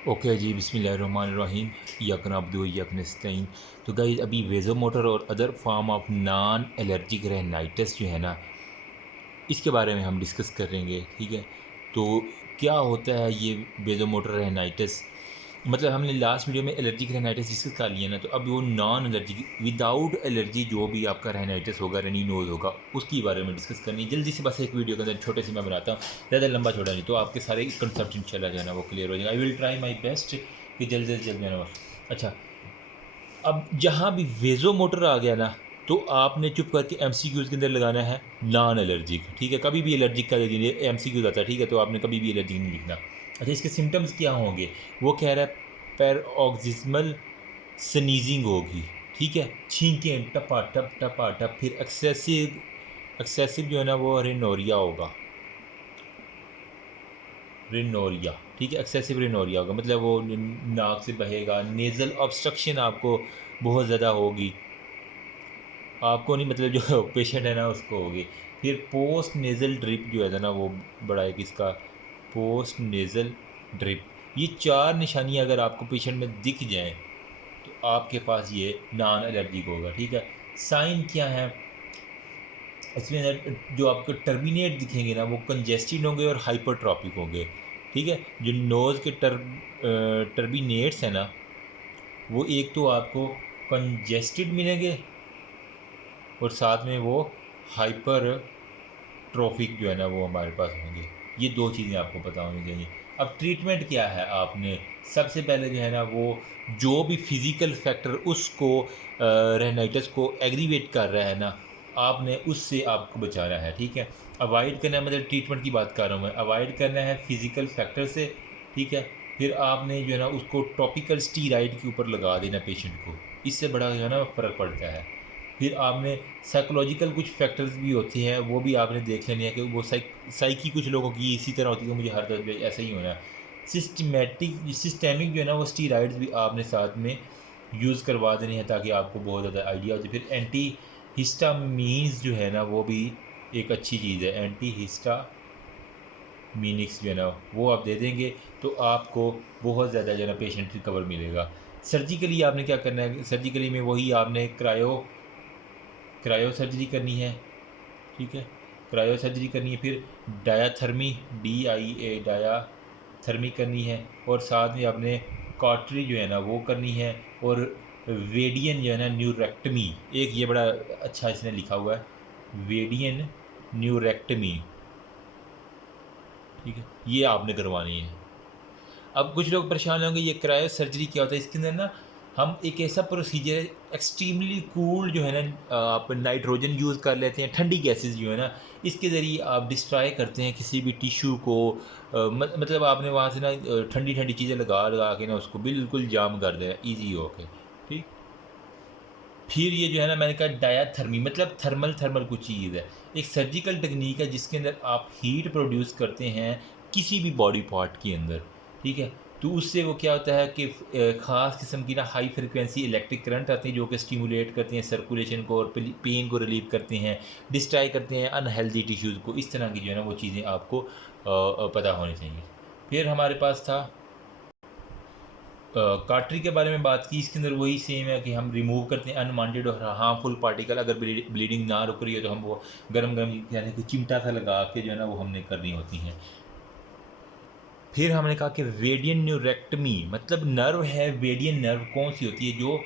Okay जी, बिस्मिल्लाहिर्रहमानिर्रहीम। यकन अब्दु यकन नस्तईन। तो guys, अभी वेज़ोमोटर और other form of non allergic rhinitis जो है ना, इसके बारे में हम डिस्कस करेंगे, ठीक है। तो क्या होता है ये वेज़ोमोटर रेनाइटिस? मतलब हमने लास्ट वीडियो में एलर्जिक रेनाइटिस डिस्कस कर लिया ना, तो अब वो नॉन एलर्जिक विदाउट एलर्जी जो भी आपका रेनाइटिस होगा, रनी नोज़ होगा, उसके बारे में डिस्कस करनी है। जल्दी से बस एक वीडियो के अंदर छोटे से मैं बनाता हूँ, ज़्यादा लंबा छोड़ा नहीं, तो आपके सारे कंसेप्ट इंशाल्लाह जो है ना वो क्लियर हो जाएगा। I will try my best कि जल्द से जल्द जो है ना अच्छा, अब जहाँ भी वेज़ोमोटर आ गया ना, तो आपने चुप करके एमसीक्यूज़ के अंदर लगाना है नॉन एलर्जिक, ठीक है। कभी भी एलर्जिक का देखिए एमसीक्यूज़ आता है, ठीक है, तो आपने कभी भी एलर्जिक नहीं लिखना। अच्छा, इसके सिम्टम्स क्या होंगे? वो कह रहा है पैरोक्सिस्मल स्नीजिंग होगी, ठीक है, छींकें टपा-टप टपा-टप, फिर एक्सेसिव एक्सेसिव जो है ना वो रिनोरिया होगा। रिनोरिया, ठीक है, एक्सेसिव रिनोरिया होगा, मतलब वो नाक से बहेगा। नेज़ल ऑब्स्ट्रक्शन आपको बहुत ज़्यादा होगी, आपको नहीं, मतलब जो पेशेंट है ना उसको होगी। फिर पोस्ट नेज़ल ड्रिप जो है ना वो बड़ा एक इसका पोस्ट नेज़ल ड्रिप, ये 4 निशानियाँ अगर आपको पेशेंट में दिख जाएँ, तो आपके पास ये नॉन एलर्जिक होगा, ठीक है। साइन क्या है? इसमें जो आपको टर्मिनेट दिखेंगे ना वो कंजेस्टेड होंगे और हाइपरट्रॉपिक होंगे, ठीक है। जो नोज़ के टर्बिनेट्स हैं ना, वो एक तो आपको कंजेस्टेड मिलेंगे और साथ में वो हाइपर ट्रॉफिक जो है ना वो हमारे पास होंगे। ये 2 चीज़ें आपको पता होनी चाहिए। अब ट्रीटमेंट क्या है? आपने सबसे पहले जो है ना वो जो भी फिज़िकल फैक्टर उसको रेनाइटिस को एग्रीवेट कर रहा है ना, आपने उससे आपको बचाना है, ठीक है। अवॉइड करना है, मतलब ट्रीटमेंट की बात कर रहा हूँ मैं। अवॉइड करना है फिज़िकल फैक्टर से, ठीक है। फिर आपने जो है ना उसको टॉपिकल स्टीरॉइड के ऊपर लगा देना पेशेंट को, इससे बड़ा जो है ना फ़र्क पड़ता है। फिर आपने साइकोलॉजिकल कुछ फैक्टर्स भी होते हैं, वो भी आपने देख लेने हैं कि वो साइकी कुछ लोगों की इसी तरह होती है कि मुझे हर दर्द में ऐसा ही होना है। सिस्टेमिक जो है ना वो स्टीरॉइड्स भी आपने साथ में यूज़ करवा देने हैं ताकि आपको बहुत ज़्यादा आइडिया हो जाए। फिर एंटी हिस्टामीन्स जो है ना वो भी एक अच्छी चीज़ है। एंटी हिस्टामिनिक्स जो है ना वो आप दे देंगे तो आपको बहुत ज़्यादा जो है ना पेशेंट रिकवर मिलेगा। सर्जिकली आपने क्या करना है? सर्जिकली में वही आपने क्रायो सर्जरी करनी है, ठीक है। क्रायो सर्जरी करनी है, फिर डायाथर्मी, DIA डायाथर्मी करनी है, और साथ में आपने कॉटरी जो है ना वो करनी है, और वेडियन जो है ना न्यूरेक्टमी, एक ये बड़ा अच्छा इसने लिखा हुआ है, वेडियन न्यूरेक्टमी, ठीक है, ये आपने करवानी है। अब कुछ लोग परेशान होंगे ये क्रायो सर्जरी क्या होता है? इसके अंदर ना हम एक ऐसा प्रोसीजर एक्सट्रीमली कूल जो है ना, आप नाइट्रोजन यूज़ कर लेते हैं, ठंडी गैसेस जो है ना, इसके ज़रिए आप डिस्ट्रॉय करते हैं किसी भी टिश्यू को। मतलब आपने वहाँ से ना ठंडी ठंडी चीज़ें लगा लगा के ना उसको बिल्कुल जाम कर देना ईजी हो के, ठीक। फिर ये जो है ना मैंने कहा डायाथर्मी, मतलब थर्मल थर्मल कुछ चीज़ है, एक सर्जिकल टेक्निक है जिसके अंदर आप हीट प्रोड्यूस करते हैं किसी भी बॉडी पार्ट के अंदर, ठीक है। तो उससे वो क्या होता है कि ख़ास किस्म की ना हाई फ्रिक्वेंसी इलेक्ट्रिक करंट आती है जो कि स्टिमुलेट करते हैं सर्कुलेशन को और पेन को रिलीव करते हैं, डिस्ट्रॉय करते हैं अनहेल्दी टिश्यूज़ को। इस तरह की जो है ना वो चीज़ें आपको पता होनी चाहिए। फिर हमारे पास था कार्टरी के बारे में बात की। इसके अंदर वही सेम है कि हम रिमूव करते हैं अनवांटेड और हार्मफुल पार्टिकल। अगर ब्लीडिंग ना रुक रही है तो हम वो गरम गरम यानी कि चिमटा सा लगा के जो है ना वो हमने करनी होती हैं। फिर हमने कहा कि वेडियन न्यूरेक्टमी, मतलब नर्व है, वेडियन नर्व कौन सी होती है? जो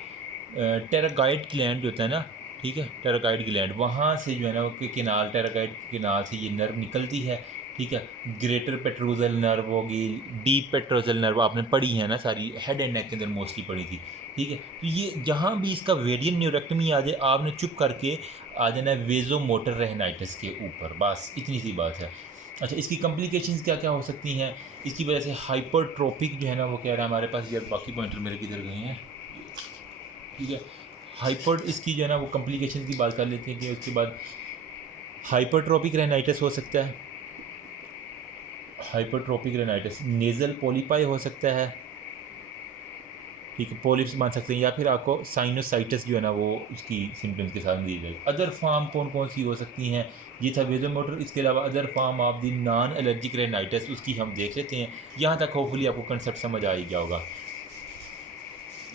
टेरागाइड ग्लैंड जो होता है ना, ठीक है, टेरागाइड ग्लैंड, वहाँ से जो है ना उसके किनार, टेरागाइड के किनार से ये नर्व निकलती है, ठीक है। ग्रेटर पेट्रोजल नर्व होगी, डीप पेट्रोजल नर्व आपने पढ़ी है ना सारी, हेड एंड नेक के अंदर मोस्टली पढ़ी थी, ठीक है। तो ये जहाँ भी इसका वेडियन न्यूरेक्टमी आ जाए, आपने चुप करके आ जाना है वेज़ोमोटर रेनाइटिस के ऊपर, बस इतनी सी बात है। अच्छा, इसकी कॉम्प्लिकेशंस क्या क्या हो सकती हैं? इसकी वजह से हाइपरट्रोपिक जो है ना वो कह रहा है हमारे पास, यार बाकी पॉइंटर मेरे किधर गए हैं, ठीक है। हाइपर इसकी जो है ना वो कॉम्प्लिकेशन की बात कर लेते हैं कि उसके बाद हाइपरट्रोपिक रेनाइटिस हो सकता है, हाइपरट्रोपिक रेनाइटिस, नेज़ल पॉलीपाई हो सकता है, ठीक है, पॉलिप्स मान सकते हैं, या फिर आपको साइनोसाइटिस जो है ना वो उसकी सिम्टम्स के साथ दी जाएगी। अदर फॉर्म कौन कौन सी हो सकती हैं, ये था वेजोमोटर। इसके अलावा other form of the non allergic rhinitis, उसकी हम देख लेते हैं। यहाँ तक होपफुली आपको कंसेप्ट समझ आ ही गया होगा।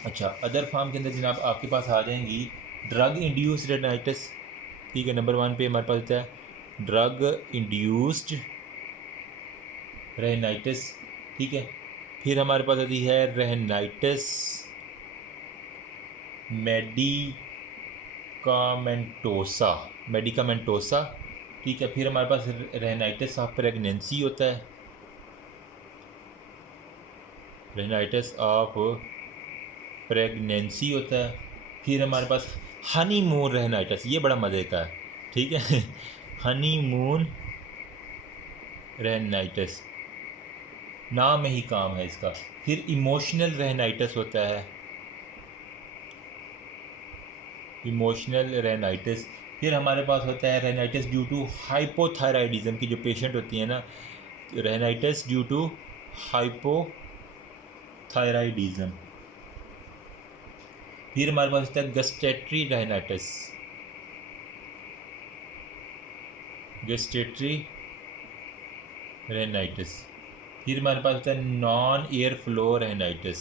अच्छा, अदर फॉर्म के अंदर जनाब आपके पास आ जाएंगी ड्रग इंड्यूस्ड रेनाइटिस। ठीक है, नंबर 1 पे हमारे पास होता है ड्रग इंड्यूस्ड रेनाइटिस। ठीक है, फिर हमारे पास आती है रेनाइटिस मेडिकामेंटोसा। ठीक है, फिर हमारे पास रेनाइटिस ऑफ प्रेगनेंसी होता है, रेनाइटिस ऑफ प्रेगनेंसी होता है। फिर हमारे पास हनीमून रेनाइटिस, ये बड़ा मज़े का है। ठीक है हनीमून रेनाइटिस, नाम में ही काम है इसका। फिर इमोशनल रेनाइटिस होता है, इमोशनल रेनाइटिस। फिर हमारे पास होता है रेनाइटिस ड्यू टू हाइपोथायराइडिज्म की जो पेशेंट होती है ना, रेनाइटिस ड्यू टू हाइपोथायराइडिज्म। फिर हमारे पास होता है गस्टेटरी रेनाइटिस, गस्टेटरी रेनाइटिस। फिर हमारे पास होता है non air flow rhinitis,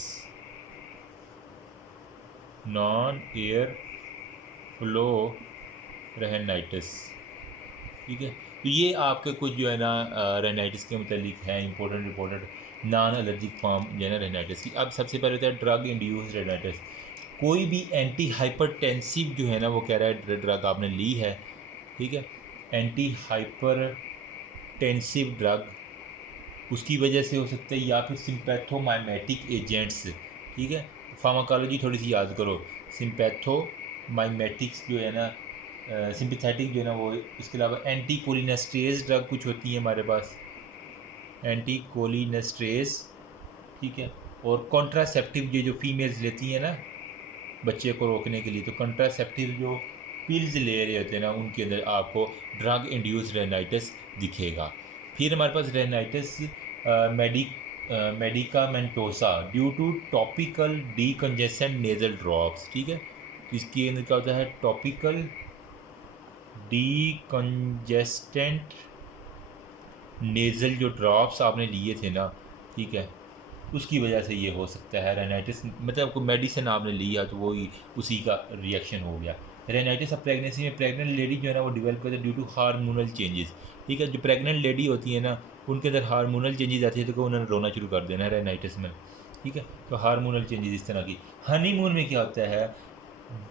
non air flow rhinitis. ठीक है, तो ये आपके कुछ जो है ना रेनाइटिस के मतलब हैं इंपॉर्टेंट नॉन एलर्जिक फॉर्म जो है ना रेनाइटिस की। अब सबसे पहले होता है ड्रग इंड्यूस्ड रेनाइटिस। कोई भी एंटी हाइपरटेंसिव जो है ना वो कह रहा है ड्रग आपने ली है, ठीक है, एंटी हाइपरटेंसिव ड्रग, उसकी वजह से हो सकता है, या फिर सिम्पैथोमाइमेटिक एजेंट्स। ठीक है, फार्माकोलॉजी थोड़ी सी याद करो। सिम्पैथोमाइमेटिक्स जो है ना सिंपैथेटिक जो है ना वो, इसके अलावा एंटी कोलिनेस्ट्रेज ड्रग कुछ होती है हमारे पास, एंटी कोलिनेस्ट्रेज। ठीक है, और कॉन्ट्रासेप्टिव जो फीमेल्स लेती हैं ना बच्चे को रोकने के लिए, तो कॉन्ट्रासेप्टिव जो पिल्स ले रहे होते हैं ना उनके अंदर आपको ड्रग इंड्यूस्ड रेनाइटिस दिखेगा। फिर हमारे पास rhinitis medicamentosa due to topical decongestion nasal drops. ठीक है, इसके अंदर क्या होता है, टॉपिकल डीकंजेस्टेंट नेज़ल जो ड्रॉप्स आपने लिए थे ना, ठीक है, उसकी वजह से ये हो सकता है रेनाइटिस। मतलब कोई मेडिसिन आपने लिया तो वो ही उसी का रिएक्शन हो गया। रेनाइटिस अब प्रेगनेंसी में प्रेग्नेंट लेडी जो है ना वो डेवलप करते हैं ड्यू टू हार्मोनल चेंजेस। ठीक है, जो प्रेग्नेंट लेडी होती है ना उनके अंदर हार्मोनल चेंजेस आती है तो उन्होंने रोना शुरू कर देना है रेनाइटिस में। ठीक है, तो हार्मोनल चेंजेस इस तरह की। हनीमून में क्या होता है,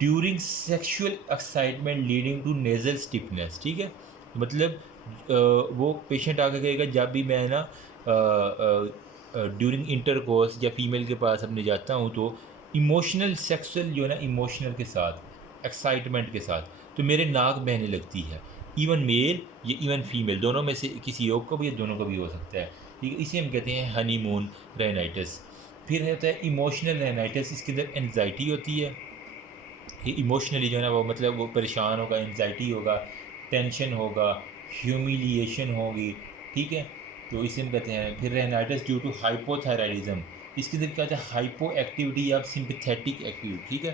during sexual excitement leading to nasal stiffness. ठीक है, मतलब वो पेशेंट आगे कहेगा जब भी मैं ना ड्यूरिंग इंटरकोर्स या फीमेल के पास अपने जाता हूँ तो इमोशनल सेक्सुअल जो है ना इमोशनल के साथ एक्साइटमेंट के साथ तो मेरे नाक बहने लगती है। इवन मेल या इवन फीमेल दोनों में से किसी एक को भी या दोनों को भी हो सकता है। ठीक है, इसे हम कहते हैं हनीमून रेनाइटिस। फिर होता है इमोशनल रेनाइटिस, इसके अंदर एनजाइटी होती है। इमोशनली जो है ना वो मतलब वो परेशान होगा, एनजाइटी होगा, टेंशन होगा, ह्यूमिलिएशन होगी। ठीक है, तो इसे हम कहते हैं। फिर रेनाइटिस ड्यू टू हाइपोथायराइडिज्म, इसके अंदर क्या होता है, हाइपो एक्टिविटी या सिंपैथेटिक एक्टिविटी। ठीक है,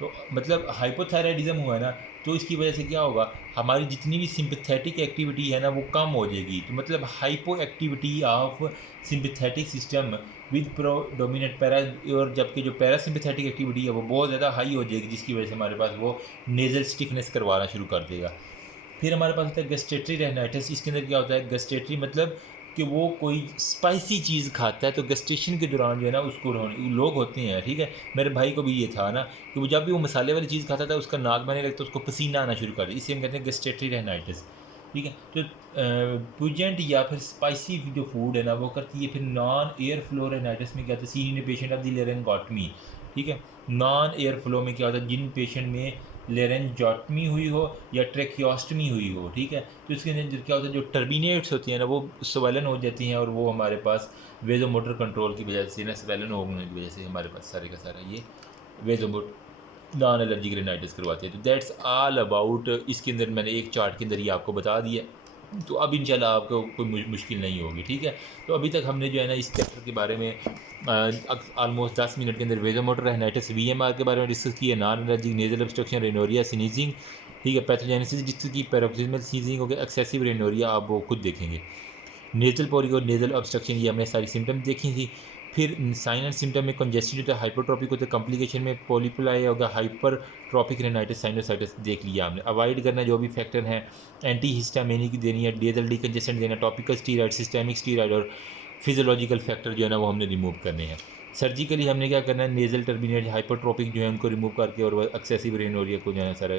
तो मतलब हाइपोथायराइडिज्म हुआ है ना तो इसकी वजह से क्या होगा, हमारी जितनी भी सिंपैथेटिक एक्टिविटी है ना वो कम हो जाएगी। तो मतलब hypo activity of sympathetic system with predominant para, और जबकि जो पैरासिम्पैथेटिक एक्टिविटी है वो बहुत ज़्यादा हाई हो जाएगी, जिसकी वजह से हमारे पास वो नेज़ल स्टिफनेस करवाना शुरू कर देगा। फिर हमारे पास होता है गस्टेटरी रेनाइटिस। इसके अंदर क्या होता है, गस्टेटरी मतलब कि वो कोई स्पाइसी चीज़ खाता है तो गस्टेशन के दौरान जो है ना उसको लोग होते हैं। ठीक है, मेरे भाई को भी ये था ना कि वो जब भी वो मसाले वाली चीज़ खाता था उसका नाक बहने लगता, उसको पसीना आना शुरू कर दिया, इसे हम कहते हैं गस्टेटरी रेनाइटिस। ठीक है, तो पुजेंट या फिर स्पाइसी जो फूड है ना वो करती है। फिर नॉन एयर फ्लो रेनाइटिस में क्या होता है, seen in patient of the laryngectomy. ठीक है, नॉन एयर फ्लो में क्या होता है, जिन पेशेंट में लेरेंजोटमी हुई हो या ट्रेकियोस्टमी हुई हो। ठीक है, तो इसके अंदर क्या होता है, जो टर्मिनेट्स होती हैं ना वो स्वेलन हो जाती हैं, और वो हमारे पास वेजोमोटर कंट्रोल की वजह से ना स्वेलन होने की वजह से हमारे पास सारे का सारा ये वेजोमोटर नॉन एलर्जिक रेनाइटिस करवाते हैं। तो दैट्स ऑल अबाउट, इसके अंदर मैंने एक चार्ट के अंदर ही आपको बता दिया तो अब इंशाल्लाह आपको कोई मुश्किल नहीं होगी, ठीक है। तो अभी तक हमने जो है ना इस चैप्टर के बारे में ऑलमोस्ट 10 मिनट के अंदर वेजोमोटर राइनाइटिस वीएमआर के बारे में डिस्कस किया, non allergic nasal obstruction rhinorrhoea sneezing, ठीक है, पैथोजेनेसिस जिसकी पैरोक्सिस्मल स्नीजिंग हो गया, एक्सेसिव रेनोरिया आप वो खुद देखेंगे, नेजल पोरी और नेजल ऑब्स्ट्रक्शन, ये हमने सारी सिम्टम्स देखी थी। फिर साइन एंड सिम्टम में कंजेस्टेड होता है, हाइपोट्रोपिक होता है, कॉम्प्लिकेशन में पॉलीप्लाई होगा, हाइपर ट्रॉपिक रेनाइटिस साइनोसाइटिस देख लिया हमने। अवॉइड करना जो भी फैक्टर हैं, एंटी हिस्टामिनिक देनी है, नेजल डिकंजेस्टेंट देना, टॉपिकल स्टीरॉइड, सिस्टेमिक स्टीरॉइड और फिजियोलॉजिकल फैक्टर जो है ना वो हमने रिमूव करने हैं। सर्जिकली हमने क्या करना है, नेजल टर्बिनेट हाइपरट्रोपिक जो है उनको रिमूव करके और एक्सेसिव रेनोरिया को जो है सारा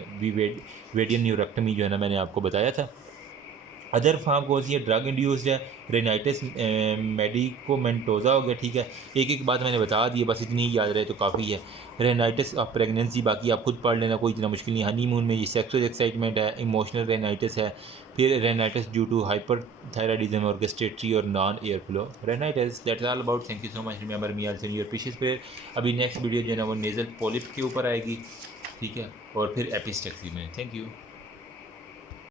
वेडियन न्यूरेक्टमी जो है ना मैंने आपको बताया था। अदर फार्म कौन सी है, ड्रग इंड्यूस्ड है, रेनाइटिस मेडिकोमेंटोजा हो गया, ठीक है। एक एक बात मैंने बता दी है, बस इतनी ही याद रहे तो काफ़ी है। रेनाइटिस ऑफ प्रेगनेंसी बाकी आप खुद पढ़ लेना, कोई इतना मुश्किल नहीं। हनीमून में ये सेक्सुअल एक्साइटमेंट है, इमोशनल रेनाइटिस है, फिर rhinitis due to hyperthyroidism और गेस्ट्रेटरी और non air flow rhinitis. That's all about, thank you so much, remember me also in your pieces पे। अभी नेक्स्ट वीडियो जो है ना वो नेजल पॉलिप के ऊपर आएगी, ठीक है, और फिर एपिस्टेक्सी में। Thank you.